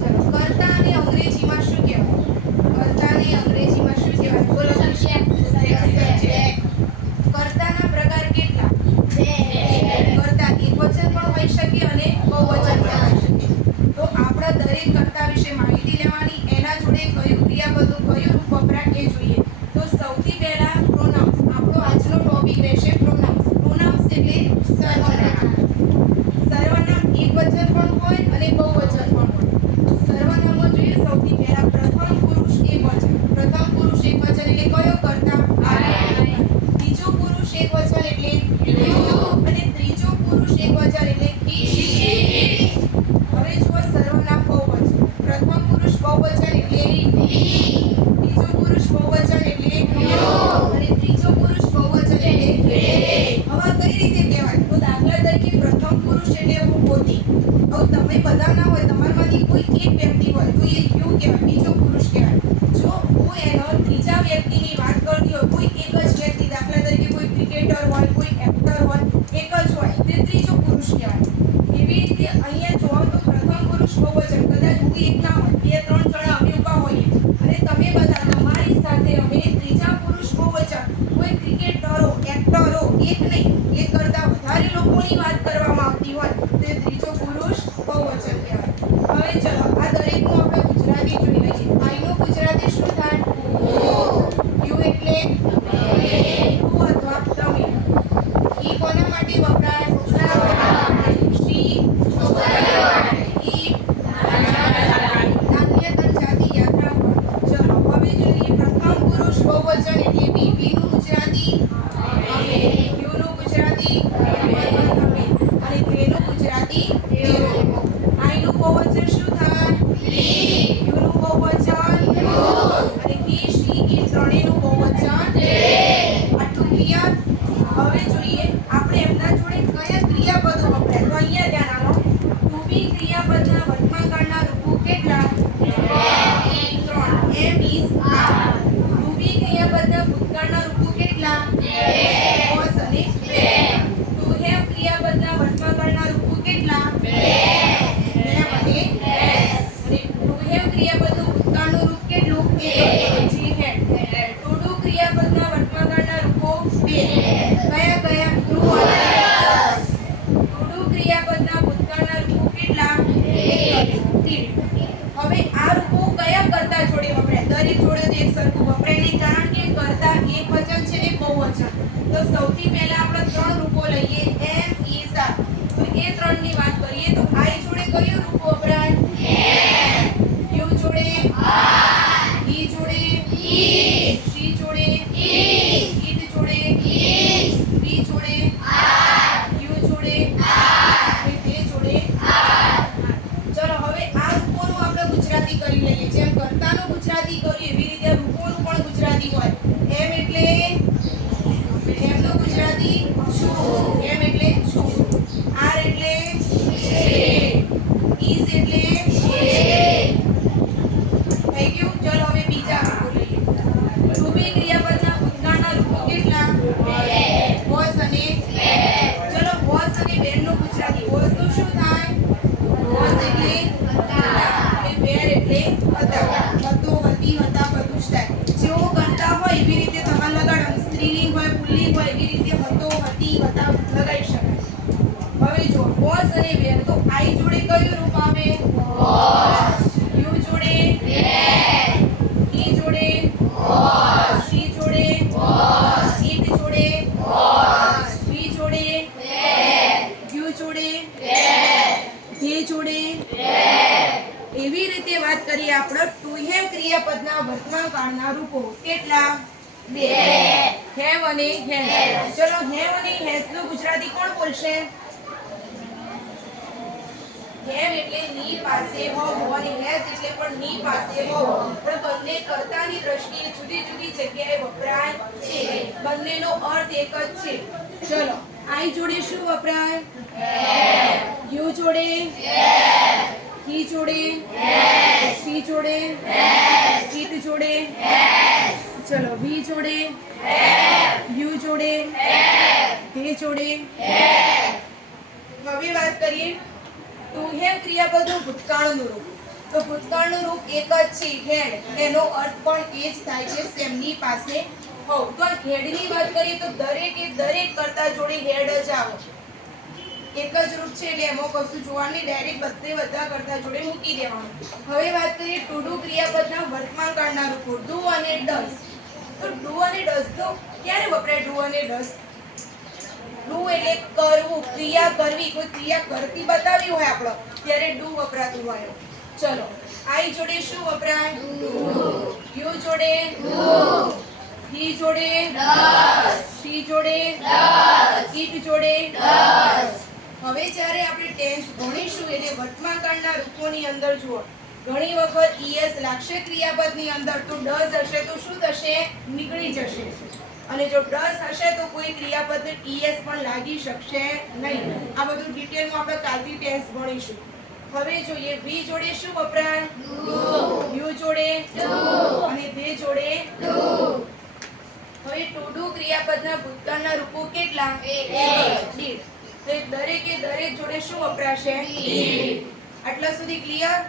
ચલો કર્તાને અંગ્રેજીમાં શું કહેવાય? કર્તાને અંગ્રેજીમાં શું કહેવાય? બોલો. સબ્જેક્ટ. કર્તાના પ્રકાર કેટલા? બે. કર્તા એકવચન પણ હોઈ શકે અને બહુવચન પણ હોઈ શકે. તો આપણા દરેક કર્તા વિશે માહિતી લેવાની, એના જોડે કયું ક્રિયાપદનું કયું રૂપ વપરાય એ જોઈએ. તો સૌથી પહેલા પ્રોનાઉન્સ. આપણો આજનો ટોપિક રહેશે પ્રોનાઉન્સ. પ્રોનાઉન્સ એટલે સર્વનામ. સર્વનામ એકવચન પણ હોય અને બહુવચન પણ હોય. તો સર્વનામો જોઈએ. સૌથી પહેલા પ્રથમ પુરુષ એકવચન. પ્રથમ પુરુષ એકવચન એટલે કયો કર્તા? I. બીજો પુરુષ એકવચન એટલે you. અને ત્રીજો પુરુષ એકવચન એટલે he, she. હવે જુઓ સર્વનામ બહુવચન. પ્રથમ પુરુષ બહુવચન એટલે he. બીજો પુરુષ બહુવચન એટલે you. અને ત્રીજો પુરુષ બહુવચન એટલે they. હવે કઈ રીતે કહેવાય? તો દાખલા તરીકે પ્રથમ પુરુષ એટલે હું પોતે. હવે તમે બધા ના હોય, તમારામાંથી કોઈ એક વ્યક્તિ હોય તો એ you કહેવાય, બીજો પુરુષ કહેવાય. જો હું એનો ત્રીજા વ્યક્તિની વાત કરતી હોય, કોઈ એક જ વ્યક્તિ, દાખલા તરીકે કોઈ ક્રિકેટર હોય, કોઈ એક્ટર હોય, એક જ હોય, તે ત્રીજો પુરુષ કહેવાય. એવી રીતે અહીંયા જોવો તો પ્રથમ પુરુષ બહુવચન. કદાચ હું એક ના હોય, બે ત્રણ જણા અમે ઊભા હોઈએ અને તમે બધા તમારી સાથે અમે ત્રીજા પુરુષ બહુવચન, કોઈ ક્રિકેટરો, એક્ટરો, એક નહીં, એક કરતા વધારે લોકોની વાત કરવામાં આવતી હોય તો એ ત્રીજો પુરુષ બહુવચન કહેવાય. હવે ચલો આ દરેકનું આપણે ગુજરાતી જોઈ લઈએ. આઈનું ગુજરાતી શું થાય? યુ એટલે તું અથવા તમે. ઈ કોના માટે વપરાય? શ્રી છોકરીઓ માટે. ઈ નાન્યતર જાતિ યાદ રાખો. ચલો હવે જોઈએ પ્રથમ પુરુષ બહુવચન એટલે વી. વીનું ગુજરાતી અમે. યુનું ગુજરાતી અમે. અને તેનું ગુજરાતી તેઓ. આઈનું બહુવચન શું થાય? વી. યુનું બહુવચન યુ. અને he, she, it ત્રણેયનું બહુવચન they. આટલું ક્લિયર? હવે જોઈએ આપણે એમના જોડે કયા ક્રિયાપદો વપરાય. તો અહીંયા ધ્યાન આપો. ટુ બી ક્રિયાપદના વર્તમાન કાળના રૂપો કેટલા? 3. એમ ઇઝ આર. ટુ બી ક્રિયાપદના ભૂતકાળના રૂપો કેટલા? 2. was અને were. ટુ હેવ ક્રિયાપદના વર્તમાન કાળના રૂપો કેટલા? 2. have અને has. અને ટુ હેવ ક્રિયાપદનું ભૂતકાળનું રૂપ કેટલું? 1. જે had. ટુ ડુ ક્રિયાપદના વર્તમાન કાળના રૂપો 2. કયા કયા? ડુ અને ડઝ. ટુ ડુ ક્રિયાપદના ભૂતકાળના રૂપો કેટલા? 1. did. હવે આ રૂપો કયા કર્તા જોડે વપરાય? દરેક જોડે તો એક સરખું વપરાય નહીં, કારણ કે કર્તા એકવચન છે ને બહુવચન. તો સૌથી પહેલા આપણે ત્રણ રૂપો લઈએ. એમ ઇઝ આર. તો એ ત્રણની વાત કરીએ તો આઈ જોડે કયું રૂપ વપરાય? એમ. યુ જોડે આર. હી જોડે ઈ. શી જોડે ઈ. ઇટ જોડે ઈ. વી જોડે આર. યુ જોડે આર. અને તે જોડે આર. ચલો હવે આ રૂપોનું આપણે ગુજરાતી કરી લઈએ. જેમ કર્તાનું ગુજરાતી કરીએ એવી રીતે રૂપોનું પણ ગુજરાતી હોય. એમ એટલે એમનું ગુજરાતી છું. એમ એટલે છું. આર એટલે છે. ઇઝ એટલે છે. થઈ ગયું? ચલો હવે બીજા રૂપો લઈએ. ટુ બી ક્રિયાપદના ભૂતકાળના રૂપો કેટલા? 2. was અને were. ચલો was અને were નું ગુજરાતી. was નું શું થાય? was એટલે હતા અને were એટલે હતા. હતો, હતી, હતા બધું જ થાય. જેવો કરતા હોય એવી રીતે તમારે લગાડવાનું. સ્ત્રીલિંગ હોય, પુલ્લિંગ હોય એવી રીતે હતો, હતી, હતા લગાડી શકાય. હવે જો was અને were તો આઈ જોડે કયું રૂપ આવે? was. યુ જોડે were. he જોડે was. she જોડે was. it જોડે was. we જોડે were. you જોડે were. they જોડે were. એવી રીતે વાત કરીએ આપણે ટુ હેવ ક્રિયાપદના વર્તમાન કાળના રૂપો કેટલા? 2. હેવ અને હેઝ. ચલો હેવ અને હેઝ નું ગુજરાતી કોણ બોલશે? હેવ એટલે ની પાસે હોવું અને હેઝ એટલે પણ ની પાસે હોવું. પણ બંને કર્તાની દ્રષ્ટિએ જુદી જુદી જગ્યાએ વપરાય છે. બંનેનો અર્થ એક જ છે. ચલો આઈ જોડે શું વપરાય? હેવ. યુ જોડે હેવ. he જોડે has. she જોડે has. it જોડે has. ચલો વી જોડે have. you જોડે have. they જોડે have. હવે વાત કરીએ ટુ હેવ ક્રિયાપદનું ભૂતકાળનું રૂપ. તો ભૂતકાળનું રૂપ એક જ છે, હેડ. એનો અર્થ પણ એ જ થાય છે, તેમની પાસે હોવ. તો આ હેડની વાત કરીએ તો દરેકે દરેક કર્તા જોડે હેડ જ આવે. એક જ રૂપ છે એટલે એમાં કશું જોવાનું નહીં, ડાયરેક્ટ બધા કર્તા જોડે મૂકી દેવાનું. હવે વાત કરીએ ટુ ડુ ક્રિયાપદના વર્તમાન કાળના રૂપો, ડુ અને ડઝ. તો ડુ અને ડઝ તો ક્યારે વપરાય? ડુ અને ડઝ ડુ એટલે કરવું, ક્રિયા કરવી, કોઈ ક્રિયા કરતી બતાવી હોય આપણે ત્યારે ડુ વપરાતું હોય. ચલો, આઈ જોડે શું વપરાય? યુ જોડે હી જોડે શી જોડે ઇટ જોડે. હવે જ્યારે આપણે ટેન્સ ભણીશું એટલે વર્તમાન કાળના રૂપોની અંદર જુઓ, ઘણી વખત ઈએસ લાગશે ક્રિયાપદની અંદર તો ડઝ હશે તો શું થશે? નીકળી જશે. અને જો ડઝ હશે તો કોઈ ક્રિયાપદને ઈએસ પણ લાગી શકશે નહીં. આ બધું ડિટેલમાં આપણે કાલથી ટેન્સ ભણીશું. હવે જોઈએ, વી જોડે શું વપરાય? યુ જોડે અને ધે જોડે. હવે ટુ ડુ ક્રિયાપદના ભૂતકાળના રૂપો કેટલા? ડીડ. તો દરેકે દરેક જોડે શું વપરાશે? આટલા સુધી ક્લિયર?